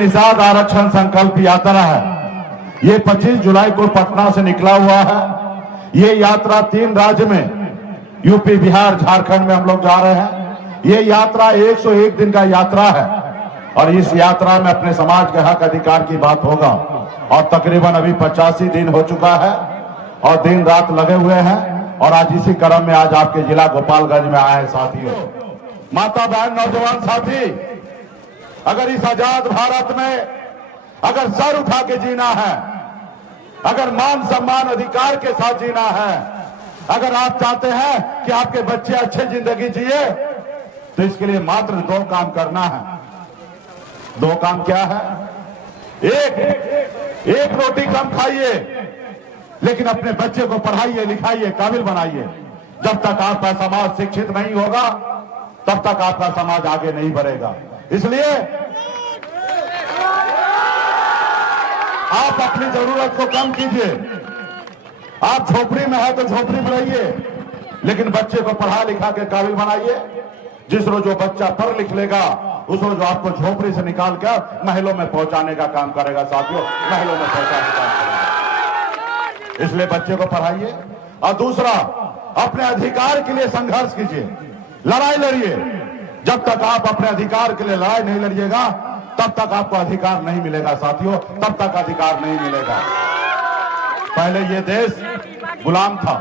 निषाद आरक्षण संकल्प यात्रा है, ये 25 जुलाई को पटना से निकला हुआ है। ये यात्रा 3 राज्य में, यूपी, बिहार, झारखंड में हम लोग जा रहे हैं। ये यात्रा 101 दिन का यात्रा है और इस यात्रा में अपने समाज के हक अधिकार की बात होगा। और तकरीबन अभी 85 दिन हो चुका है और दिन रात लगे हुए हैं। और आज इसी क्रम में आज आपके जिला गोपालगंज में आए साथियों, माता बहन, नौजवान साथी, अगर इस आजाद भारत में अगर सर उठा के जीना है, अगर मान सम्मान अधिकार के साथ जीना है, अगर आप चाहते हैं कि आपके बच्चे अच्छे जिंदगी जिए, तो इसके लिए मात्र 2 काम करना है। 2 काम क्या है? एक रोटी कम खाइए, लेकिन अपने बच्चे को पढ़ाइए, लिखाइए, काबिल बनाइए। जब तक आपका समाज शिक्षित नहीं होगा, तब तक आपका समाज आगे नहीं बढ़ेगा। इसलिए आप अपनी जरूरत को कम कीजिए। आप झोपड़ी में है तो झोपड़ी में रहिए, लेकिन बच्चे को पढ़ा लिखा के काबिल बनाइए। जिस रोज जो बच्चा पढ़ लिख लेगा, उस रोज आपको झोपड़ी से निकाल कर महलों में पहुंचाने का काम करेगा। साथियों, महलों में पहुंचाने का काम करेगा। इसलिए बच्चे को पढ़ाइए। और दूसरा, अपने अधिकार के लिए संघर्ष कीजिए, लड़ाई लड़िए। जब तक आप अपने अधिकार के लिए लड़ाई नहीं लड़िएगा, तब तक आपको अधिकार नहीं मिलेगा। साथियों, तब तक अधिकार नहीं मिलेगा। पहले ये देश गुलाम था,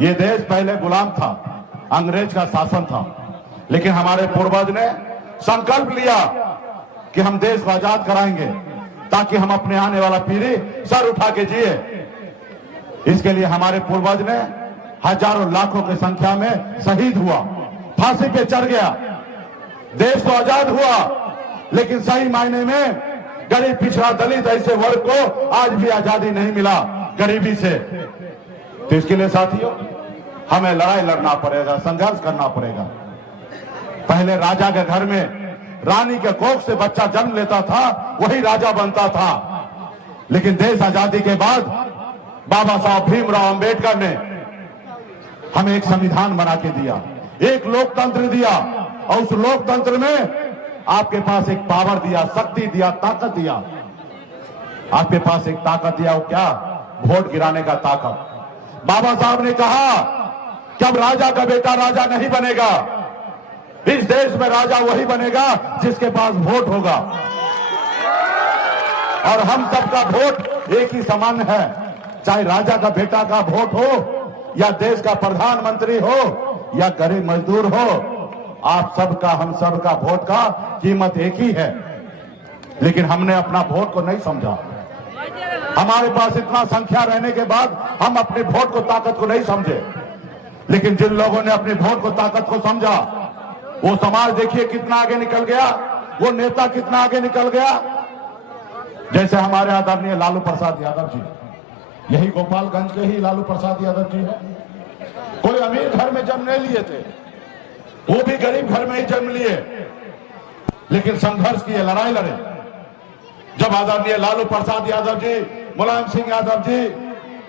ये देश पहले गुलाम था, अंग्रेज का शासन था। लेकिन हमारे पूर्वज ने संकल्प लिया कि हम देश को आजाद कराएंगे, ताकि हम अपने आने वाला पीढ़ी सर उठा के जिए। इसके लिए हमारे पूर्वज ने हजारों लाखों की संख्या में शहीद हुआ, फांसी पे चढ़ गया। देश तो आजाद हुआ, लेकिन सही मायने में गरीब, पिछड़ा, दलित ऐसे वर्ग को आज भी आजादी नहीं मिला गरीबी से। तो इसके लिए साथियों, हमें लड़ाई लड़ना पड़ेगा, संघर्ष करना पड़ेगा। पहले राजा के घर में रानी के कोख से बच्चा जन्म लेता था, वही राजा बनता था। लेकिन देश आजादी के बाद बाबा साहब भीमराव अंबेडकर ने हमें एक संविधान बना के दिया, एक लोकतंत्र दिया। और उस लोकतंत्र में आपके पास एक पावर दिया, शक्ति दिया, ताकत दिया। आपके पास एक ताकत दिया, वो क्या? वोट गिराने का ताकत। बाबा साहब ने कहा कि अब राजा का बेटा राजा नहीं बनेगा, इस देश में राजा वही बनेगा जिसके पास वोट होगा। और हम सबका वोट एक ही समान है, चाहे राजा का बेटा का वोट हो, या देश का प्रधानमंत्री हो, या गरीब मजदूर हो। आप सबका, हम सबका वोट का कीमत एक ही है। लेकिन हमने अपना वोट को नहीं समझा। हमारे पास इतना संख्या रहने के बाद हम अपने वोट को, ताकत को नहीं समझे। लेकिन जिन लोगों ने अपने वोट को, ताकत को समझा, वो समाज देखिए कितना आगे निकल गया, वो नेता कितना आगे निकल गया। जैसे हमारे आदरणीय लालू प्रसाद यादव जी, यही गोपालगंज के ही लालू प्रसाद यादव जी है। कोई अमीर घर में जन्म नहीं लिए थे, वो भी गरीब घर में ही जन्म लिए, लेकिन संघर्ष किए, लड़ाई लड़े। जब आदरणीय लालू प्रसाद यादव जी, मुलायम सिंह यादव जी,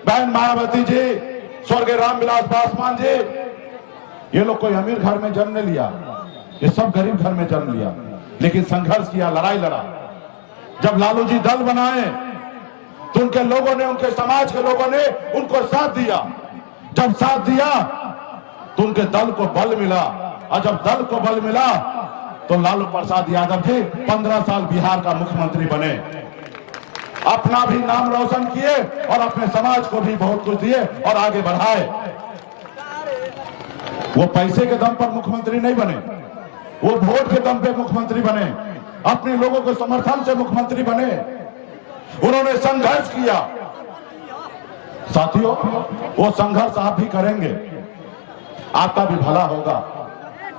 बहन मायावती जी, स्वर्गीय रामविलास पासवान जी, ये लोग कोई अमीर घर में जन्म नहीं लिया, ये सब गरीब घर में जन्म लिया, लेकिन संघर्ष किया, लड़ाई लड़ा। जब लालू जी दल बनाए तो उनके लोगों ने, उनके समाज के लोगों ने उनको साथ दिया। जब साथ दिया तो उनके दल को बल मिला, और जब दल को बल मिला तो लालू प्रसाद यादव जी 15 साल बिहार का मुख्यमंत्री बने, अपना भी नाम रोशन किए और अपने समाज को भी बहुत कुछ दिए और आगे बढ़ाए। वो पैसे के दम पर मुख्यमंत्री नहीं बने, वो वोट के दम पे मुख्यमंत्री बने, अपने लोगों के समर्थन से मुख्यमंत्री बने। उन्होंने संघर्ष किया। साथियों, वो संघर्ष आप भी करेंगे, आपका भी भला होगा।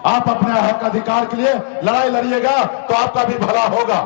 आप अपने हक अधिकार के लिए लड़ाई लड़िएगा तो आपका भी भला होगा।